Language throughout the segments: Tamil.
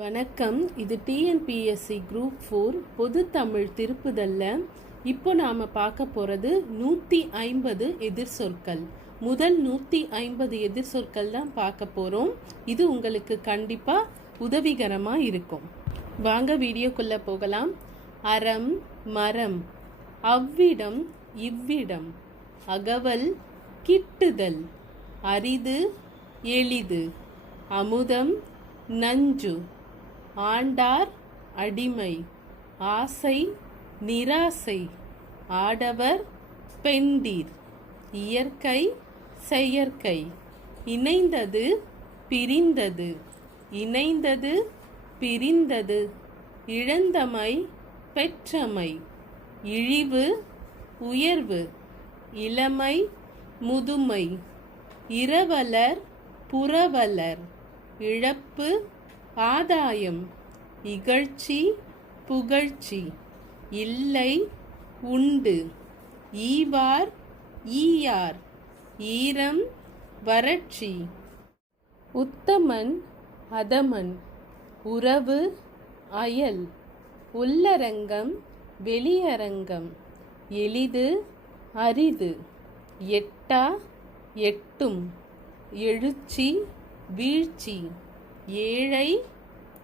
வணக்கம். இது டிஎன்பிஎஸ்சி குரூப் ஃபோர் பொது தமிழ் திருப்புதல்ல. இப்போ நாம் பார்க்க போகிறது நூற்றி ஐம்பது எதிர் சொற்கள். முதல் நூற்றி ஐம்பது எதிர் சொற்கள் தான் பார்க்க போகிறோம் இது உங்களுக்கு கண்டிப்பாக உதவிகரமாக இருக்கும். வாங்க வீடியோக்குள்ளே போகலாம். அறம் மரம். அவ்விடம் இவ்விடம். அகவல் கிட்டுதல். அரிது எளிது. அமுதம் நஞ்சு. ஆண்டார் அடிமை ஆசை நிராசை ஆடவர் பெண்டீர் இயற்கை செயற்கை இணைந்தது பிரிந்தது இணைந்தது பிரிந்தது இழந்தமை பெற்றமை இழிவு உயர்வு இளமை முதுமை இரவலர் புரவலர் இழப்பு ஆதாயம் இகழ்ச்சி புகழ்ச்சி. இல்லை உண்டு. ஈவார் ஈயார். ஈரம் வறட்சி. உத்தமன் அதமன். உறவு அயல். உள்ளரங்கம் வெளியரங்கம். எளிது அரிது. எட்டா எட்டும். எழுச்சி வீழ்ச்சி. ஏழை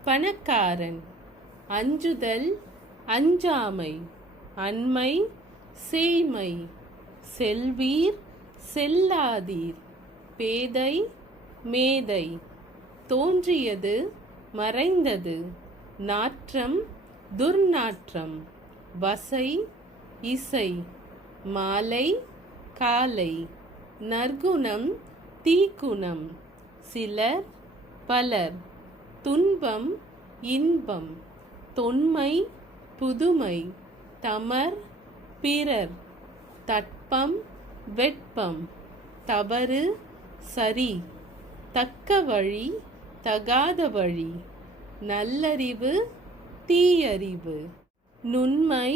பணக்காரன் அஞ்சுதல் அஞ்சாமை அண்மை சேய்மை செல்வீர் செல்லாதீர் பேதை மேதை தோன்றியது மறைந்தது நாற்றம் துர்நாற்றம் வசை இசை மாலை காலை நற்குணம் தீக்குணம் சிலர் பலர். துன்பம் இன்பம் தொன்மை புதுமை தமர் பிறர் தட்பம் வெட்பம் தவறு சரி தக்க வழி தகாத வழி நல்லறிவு தீயறிவு நுண்மை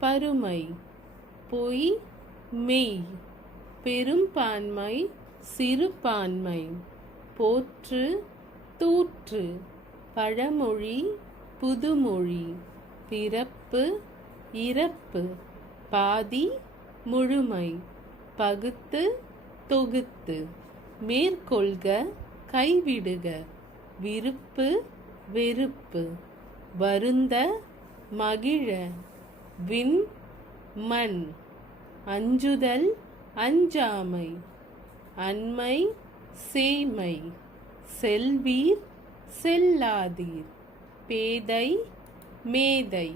பருமை பொய் மெய் பெரும்பான்மை சிறுபான்மை போற்று தூற்று பழமொழி புதுமொழி பிறப்பு இறப்பு பாதி முழுமை பகுத்து தொகுத்து மேற்கொள்க கைவிடுக விருப்பு வெறுப்பு வருந்த மகிழ வின் மண் அஞ்சுதல் அஞ்சாமை அண்மை சேமை. செல்வீர் செல்லாதீர். பேதை மேதை.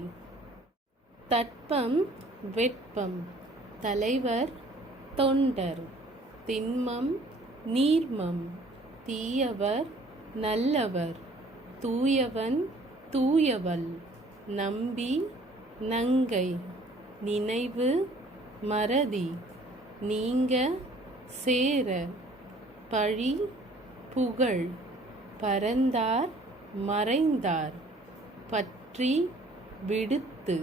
தட்பம் வெட்பம். தலைவர் தொண்டர். திண்மம் நீர்மம். தீயவர் நல்லவர். தூயவன் தூயவள். நம்பி நங்கை. நினைவு மறதி. நீங்க சேர. பழி புகழ் பரந்தார் மறைந்தார் பற்றி விடுத்து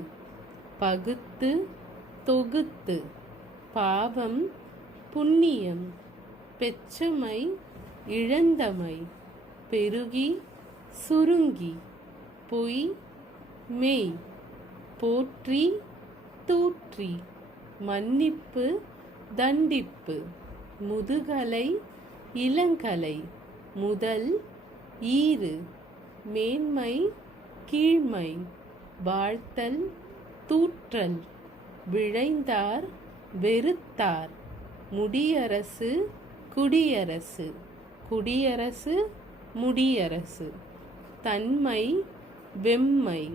பகுத்து தொகுத்து பாவம் புண்ணியம் பெச்சமை இழந்தமை பெருகி சுருங்கி பொய் மெய் போற்றி தூற்றி மன்னிப்பு தண்டிப்பு முதுகலை இளங்கலை முதல் ஈறு மேன்மை கீழ்மை வாழ்த்தல் தூற்றல் விழைந்தார் வெறுத்தார். முடியரசு குடியரசு. குடியரசு முடியரசு. தன்மை வெம்மை.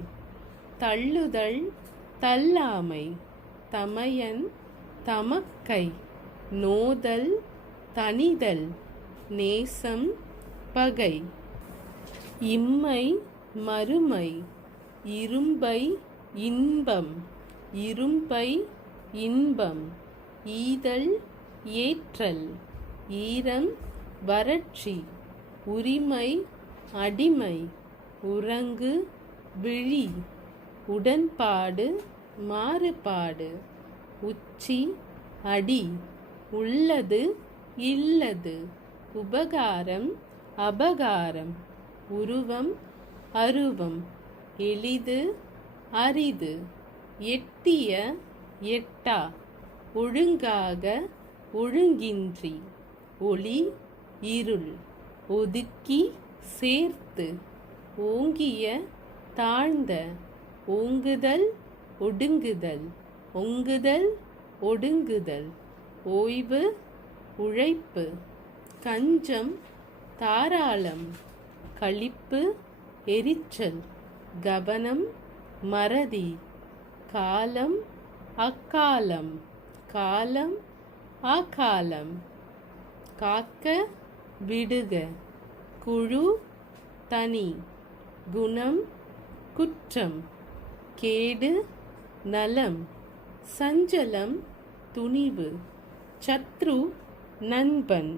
தள்ளுதல் தள்ளாமை. தமையன் தமக்கை. நோதல் தனிதல் நேசம் பகை. இம்மை மறுமை இரும்பை இன்பம் இரும்பை இன்பம். ஈதல் ஏற்றல் ஈரம் வறட்சி உரிமை அடிமை உறங்கு விழி உடன்பாடு மாறுபாடு உச்சி அடி உள்ளது இல்லது உபகாரம் அபகாரம் உருவம் அருவம் எளிது அரிது எட்டிய எட்டா ஒழுங்காக ஒழுங்கின்றி ஒளி இருள் ஒதுக்கி சேர்த்து ஓங்கிய தாழ்ந்த ஓங்குதல் ஒடுங்குதல் ஒங்குதல் ஒடுங்குதல் ஓய்வு உழைப்பு கஞ்சம் தாராளம் களிப்பு எரிச்சல் கவனம் மறதி காலம் அக்காலம் காலம் அகாலம். காக்க விடுக குழு தனி குணம் குற்றம் கேடு நலம் சஞ்சலம் துணிவு சத்ரு நண்பன்.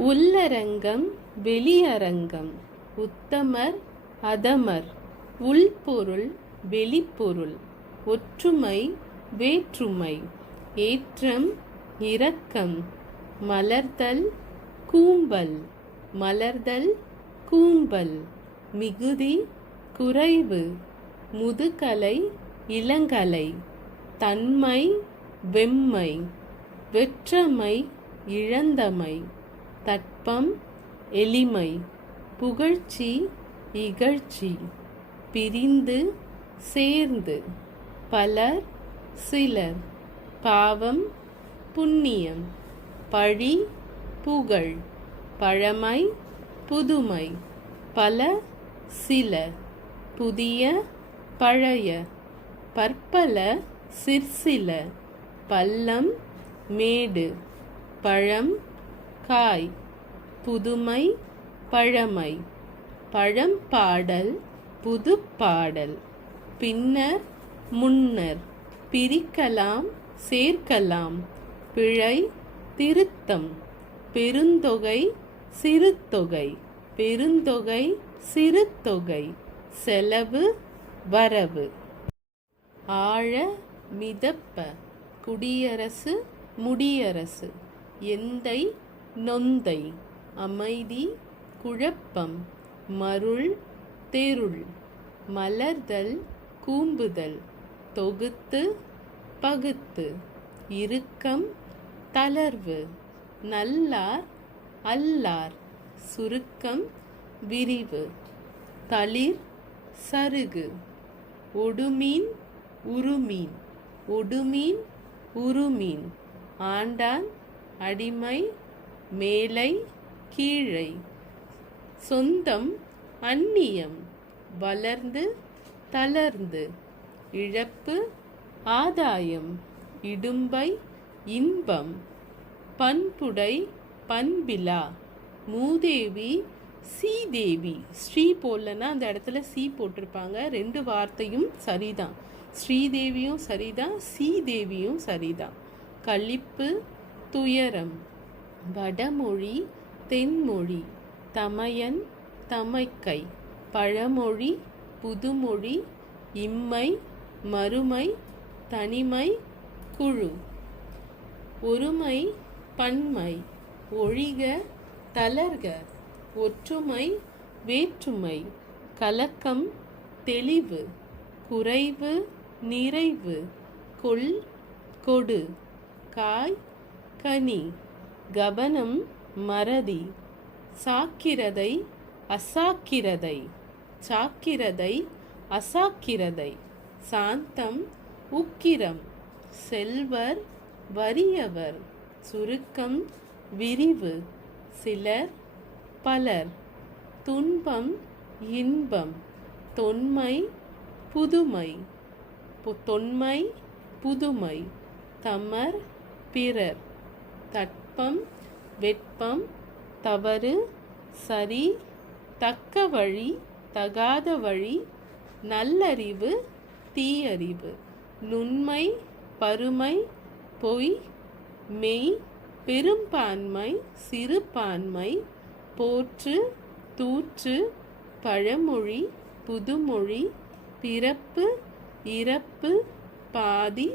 உள்ளரங்கம் வெளியரங்கம் உத்தமர் அதமர் உள்பொருள் வெளிப்பொருள் ஒற்றுமை வேற்றுமை ஏற்றம் இரக்கம் மலர்தல் கூம்பல் மலர்தல் கூம்பல் மிகுதி குறைவு முதுகலை இளங்கலை தன்மை வெம்மை வெற்றமை இழந்தமை தட்பம் எளிமை புகழ்ச்சி இகழ்ச்சி பிரிந்து சேர்ந்து பலர் சிலர் பாவம் புண்ணியம் பழி புகழ் பழமை புதுமை பல சில புதிய பழைய பற்பல சிற்சில பள்ளம் மேடு பழம் காய் புதுமை பழமை. பழம்பாடல் புதுப்பாடல் பின்னர் முன்னர் பிரிக்கலாம் சேர்க்கலாம். பிழை திருத்தம். பெருந்தொகை சிறுத்தொகை. பெருந்தொகை சிறுத்தொகை. செலவு வரவு. ஆழ மிதப்ப. குடியரசு முடியரசு. எந்தை நொந்தை அமைதி குழப்பம் மருள் தெருள் மலர்தல் கூம்புதல் தொகுத்து பகுத்து இறுக்கம் தளர்வு நல்லார் அல்லார் சுருக்கம் விரிவு தளிர் சருகு ஒடுமீன் உருமீன் ஒடுமீன் உருமீன் ஆண்டான் அடிமை மேலை கீழை. சொந்தம் அந்நியம் வளர்ந்து தளர்ந்து. இழப்பு ஆதாயம் இடும்பை இன்பம். பண்புடை பண்பிலா மூதேவி சீதேவி. ஸ்ரீ போடலன்னா அந்த இடத்துல சி போட்டிருப்பாங்க. ரெண்டு வார்த்தையும் சரிதான். ஸ்ரீதேவியும் சரிதான் சீதேவியும் சரிதான். களிப்பு துயரம் வடமொழி தென்மொழி தமையன் தமைக்கை பழமொழி புதுமொழி இம்மை மறுமை தனிமை குழு. ஒருமை பன்மை ஒழிக தளர்க. ஒற்றுமை வேற்றுமை கலக்கம் தெளிவு குறைவு நிறைவு கொள் கொடு காய் கனி. கவனம் மறதி சாக்கிரதை அசாக்கிரதை சாக்கிரதை அசாக்கிரதை சாந்தம் உக்கிரம் செல்வர் வறியவர் சுருக்கம் விரிவு சிலர் பலர் துன்பம் இன்பம் தொன்மை புதுமை பு- தொன்மை புதுமை தமர் பிறர் தட் குழப்பம் வெட்பம் தவறு சரி தக்க வழி தகாத வழி நல்லறிவு தீயறிவு. நுண்மை பருமை பொய் மெய் பெரும்பான்மை சிறுபான்மை போற்று தூற்று பழமொழி புதுமொழி பிறப்பு இறப்பு பாதி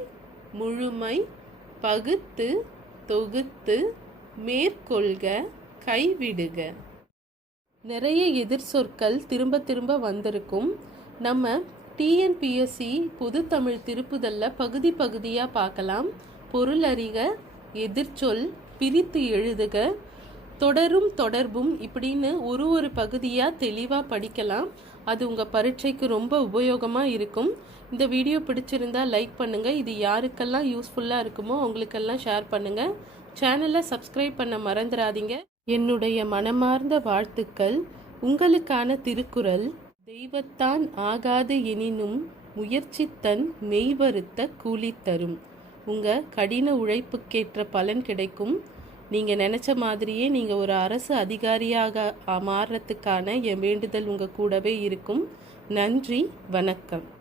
முழுமை பகுத்து தொகுத்து மேற்கொள்க கைவிடுக. நிறைய எதிர் சொற்கள் திரும்ப திரும்ப வந்திருக்கும். நம்ம டிஎன்பிஎஸ்சி பொது தமிழ் திருப்புதலில் பகுதி பகுதியாக பார்க்கலாம். பொருள் அறிக எதிர்ச்சொல் பிரித்து எழுதுக. தொடரும் தொடர்பும் இப்படின்னு ஒரு ஒரு பகுதியாக தெளிவாக படிக்கலாம். அது உங்கள் பரீட்சைக்கு ரொம்ப உபயோகமாக இருக்கும். இந்த வீடியோ பிடிச்சிருந்தா லைக் பண்ணுங்கள் இது யாருக்கெல்லாம் யூஸ்ஃபுல்லாக இருக்குமோ அவங்களுக்கெல்லாம் ஷேர் பண்ணுங்கள் சேனலை சப்ஸ்கிரைப் பண்ண மறந்துடாதீங்க. என்னுடைய மனமார்ந்த வாழ்த்துக்கள். உங்களுக்கான திருக்குறள் தெய்வத்தான் ஆகாது எனினும் முயற்சித்தன் மெய்வருத்த கூலி தரும். உங்கள் கடின உழைப்புக்கேற்ற பலன் கிடைக்கும். நீங்கள் நினச்ச மாதிரியே நீங்கள் ஒரு அரசு அதிகாரியாக மாறுறதுக்கான என் வேண்டுதல் உங்கள் கூடவே இருக்கும். நன்றி வணக்கம்.